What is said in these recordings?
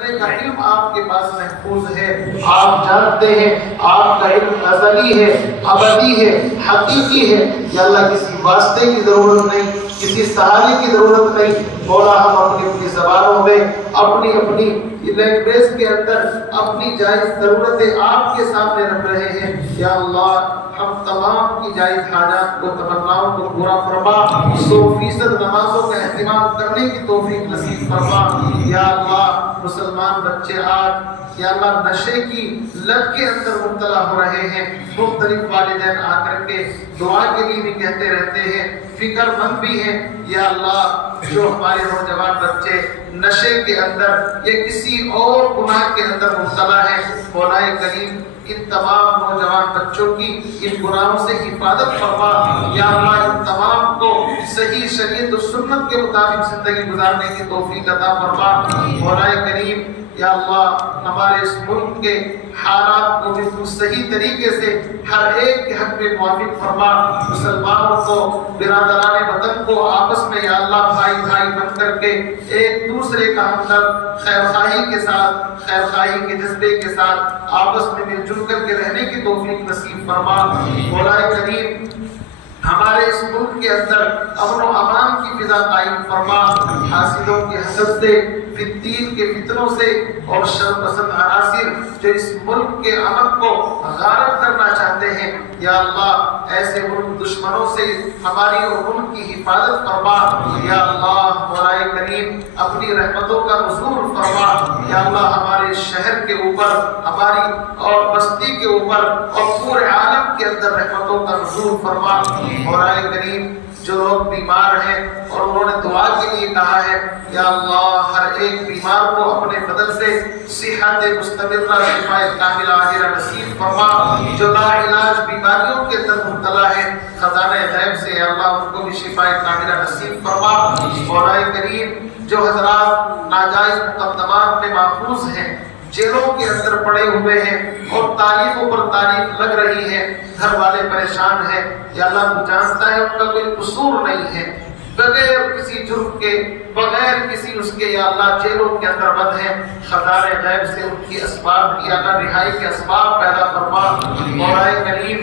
کا علم آپ کے پاس محفوظ ہے، آپ جانتے ہیں، آپ کا علم ازلی ہے، ابدی ہے، حقیقی ہے۔ یا اللہ کسی واسطے کی ضرورت نہیں، کسی سہارے کی ضرورت نہیں۔ مولا ہم اپنی زبانوں میں اپنی لینگویج کے اندر اپنی جائز ضرورتیں آپ کے سامنے رکھ رہے ہیں۔ یا اللہ ہم تمام کی جائز حاجات کو، تمناؤں کو پورا فرما، 100% نمازوں کا اہتمام کرنے کی توفیق نصیب فرما۔ یا اللہ مسلمان بچے آج یا اللہ نشے کی لت کے اندر مبتلا ہو رہے ہیں، مختلف والدین آ کر کے دعا کے لیے بھی کہتے رہتے ہیں، فکر مند بھی ہیں۔ یا اللہ جو ہمارے نوجوان بچے نشے کے اندر یا کسی اور گناہ کے اندر مبتلا ہے، مولا کریم ان تمام نوجوان بچوں کی ان گناہوں سے حفاظت فرما۔ یا اللہ ان تمام کو صحیح شریعت و سنت کے مطابق زندگی گزارنے کی توفیق عطا فرما۔ مولا کریم یا اللہ ہمارے اس ملک کے حالات کو بالکل صحیح طریقے سے ہر ایک کے حق میں موافق فرما۔ مسلمانوں کو، برادران وطن کو آپس میں یا اللہ بھائی بھائی بن کر کے ایک دوسرے کا ہمدرد خیرخواہی کے ساتھ، خیرخواہی کے جذبے کے ساتھ آپس میں مل جل کر کے رہنے کی توفیق نصیب فرما۔ مولا کریم ہمارے اس ملک کے اندر امن و امان کی فضا قائم فرما، حاسدوں کے حسد سے، فتین کے فتنوں سے اور شر پسند عناصر جو اس ملک کے امن کو غارت کرنا چاہتے ہیں، یا اللہ ایسے ملک دشمنوں سے ہماری اور ملک کی حفاظت فرما۔ یا اللہ مولا کریم اپنی رحمتوں کا نزول فرما۔ یا اللہ ہمارے شہر کے اوپر، ہماری اور بستی کے اوپر اور پورے عالم کے اندر رحمتوں کا نزول فرما۔ مولا کریم جو لوگ بیمار ہیں اور انہوں نے دعا کے لیے کہا ہے، یا اللہ ہر ایک بیمار کو اپنے فضل سے صحت مستمرہ، شفاء کاملہ عاجلہ نصیب فرما۔ جو لا علاج بیماریوں کے اندر مبتلا ہے، خزانہ غیب سے یا اللہ ان کو بھی شفاء کاملہ نصیب فرما۔ مولا کریم جو حضرات ناجائز مقدمات میں ماخوذ ہیں، جیلوں کے اندر پڑے ہوئے ہیں اور تاریخوں پر تاریخ لگ رہی ہے، گھر والے پریشان ہیں، یا اللہ تو جانتا ہے ان کا کوئی قصور نہیں ہے، بغیر کسی جرم کے، بغیر کسی اس کے یا اللہ جیلوں کے اندر بند ہیں، خزانہ غیب سے ان کی اسباب کی یا اللہ رہائی کے اسباب پیدا فرما۔ مولا کریم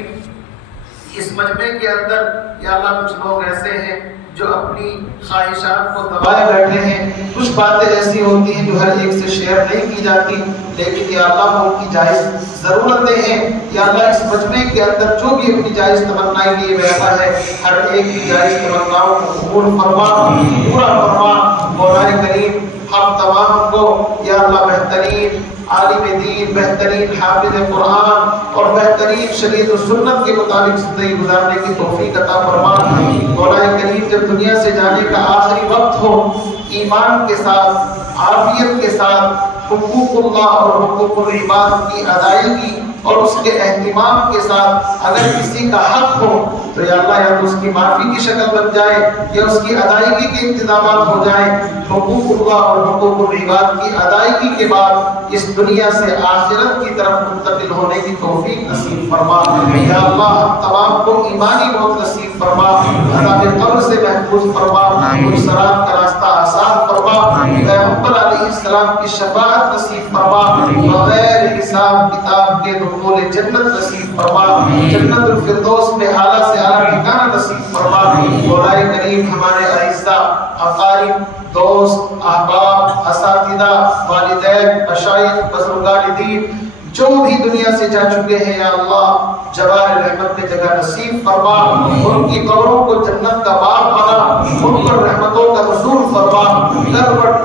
اس مجمع کے اندر یا اللہ کچھ لوگ ایسے ہیں جو اپنی خواہشات کو دبائے بیٹھے ہیں، کچھ باتیں ایسی ہوتی ہیں جو ہر ایک سے شیئر نہیں کی جاتی، لیکن یا اللہ ان کی جائز ضرورتیں ہیں۔ یا اللہ اس مجمع کے اندر جو بھی اپنی جائز تمنائیں لیے بیٹھا ہے، ہر ایک کی جائز تمناؤں کو قبول فرما، پورا فرما۔ مولا کریم ہم تمام کو یا اللہ بہترین عالم دین، بہترین حافظ قرآن اور بہترین شریعت و سنت کے مطابق زندگی گزارنے کی توفیق عطا فرما۔ مولا کریم جب دنیا سے جانے کا آخری وقت ہو، ایمان کے ساتھ، عافیت کے ساتھ، حقوق اللہ اور حقوق العباد کی ادائیگی اور اس کے اہتمام کے ساتھ اگر کسی کا حق ہو تو یا اللہ یا تو اس کی معافی کی شکل بن جائے یا اس کی ادائیگی کے انتظامات ہو جائیں۔ حقوق اللہ اور حقوق العباد کی ادائیگی کے بعد اس دنیا سے آخرت کی طرف منتقل ہونے کی توفیق نصیب فرما۔ یا اللہ ہم تمام کو ایمانی موت نصیب فرما، عذاب قبر سے محفوظ فرما، صراط کا راستہ آسان فرما، پیغمبر علیہ السلام کی شفاعت نصیب فرما، بغیر حساب کتاب کے دخول جنت نصیب فرما، جنت الفردوس میں اعلیٰ سے اعلیٰ ٹھکانہ نصیب فرما۔ مولا کریم ہمارے اعزاء، اقارب، دوست، احباب، اساتذہ، والدین، مشائخ، بزرگان دین جو بھی دنیا سے جا چکے ہیں، یا اللہ جوار رحمت میں جگہ نصیب فرما، ان کی قبروں کو جنت کا باغ بنا، ان پر رحمتوں کا نزول فرما،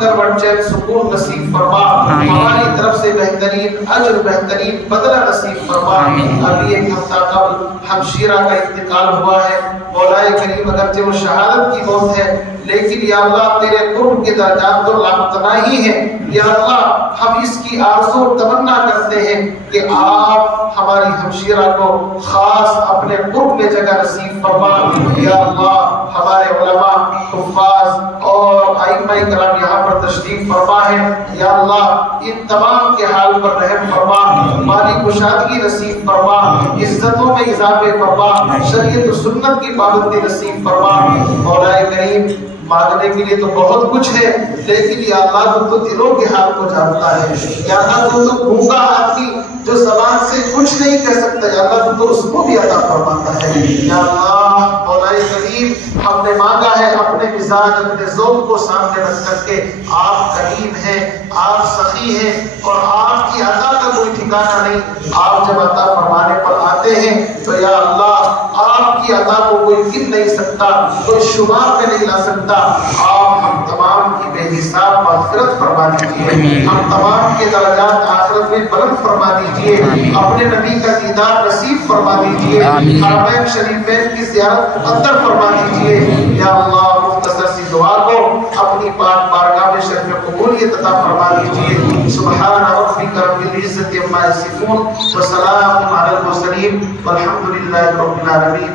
کروٹ چین سکون نصیب فرما، ہماری طرف سے بہترین اجر، بہترین بدلہ نصیب فرما۔ ابھی ایک ہفتہ قبل ہمشیرہ کا انتقال ہوا ہے، مولا کریم اگرچہ وہ شہادت کی موت ہے لیکن یا اللہ تیرے قرب کے درجات تو لامتناہی ہی ہیں۔ یا اللہ ہم اس کی آرزو تمنا کرتے ہیں کہ آپ ہماری ہمشیرہ کو خاص اپنے قرب میں جگہ نصیب فرما۔ یا اللہ ہمارے علماء، حفاظ اور ائمہ کرام یہاں پر تشریف فرما ہے، یا اللہ ان تمام کے حال پر رحم فرما، مالی کشادگی نصیب فرما، عزتوں میں اضافے فرما، شریعت و سنت کی پابندی نصیب فرما۔ مولا کریم مانگنے کے لیے تو بہت کچھ ہے، لیکن یا اللہ تو دلوں کے حال کو جانتا ہے۔ یا اللہ تو گونگا آدمی جو زبان سے کچھ نہیں کہہ سکتا، یا اللہ تو اس کو بھی عطا فرماتا ہے۔ یا اللہ مولا کریم، ہم نے مانگا ہے اپنے مزاج اپنے ذوق کو سامنے رکھ کر کے، آپ کریم ہیں، آپ سخی ہیں، اور آپ کی عطا کا کوئی ٹھکانہ نہیں۔ آپ جب عطا فرمانے پر آتے ہیں تو یا اللہ آپ کی عطا کو کوئی گن نہیں سکتا، کوئی شمار میں نہیں لا سکتا۔ آپ ہم تمام کی بے حساب مغفرت فرما دیجئے، ہم تمام کے درجات آخرت میں بلند فرما دیجئے، اپنے نبی کا دیدار نصیب فرما دیجئے، حرمین شریفین کی زیارت مقدر فرما دیجئے۔ یا اللہ مختصر سی دعا کو اپنی پاک بارگاہ میں شرف قبولیت عطا فرما دیجئے۔ سبحان ربک رب العزت عما یصفون وسلام علی المرسلین والحمد للہ رب العالمین۔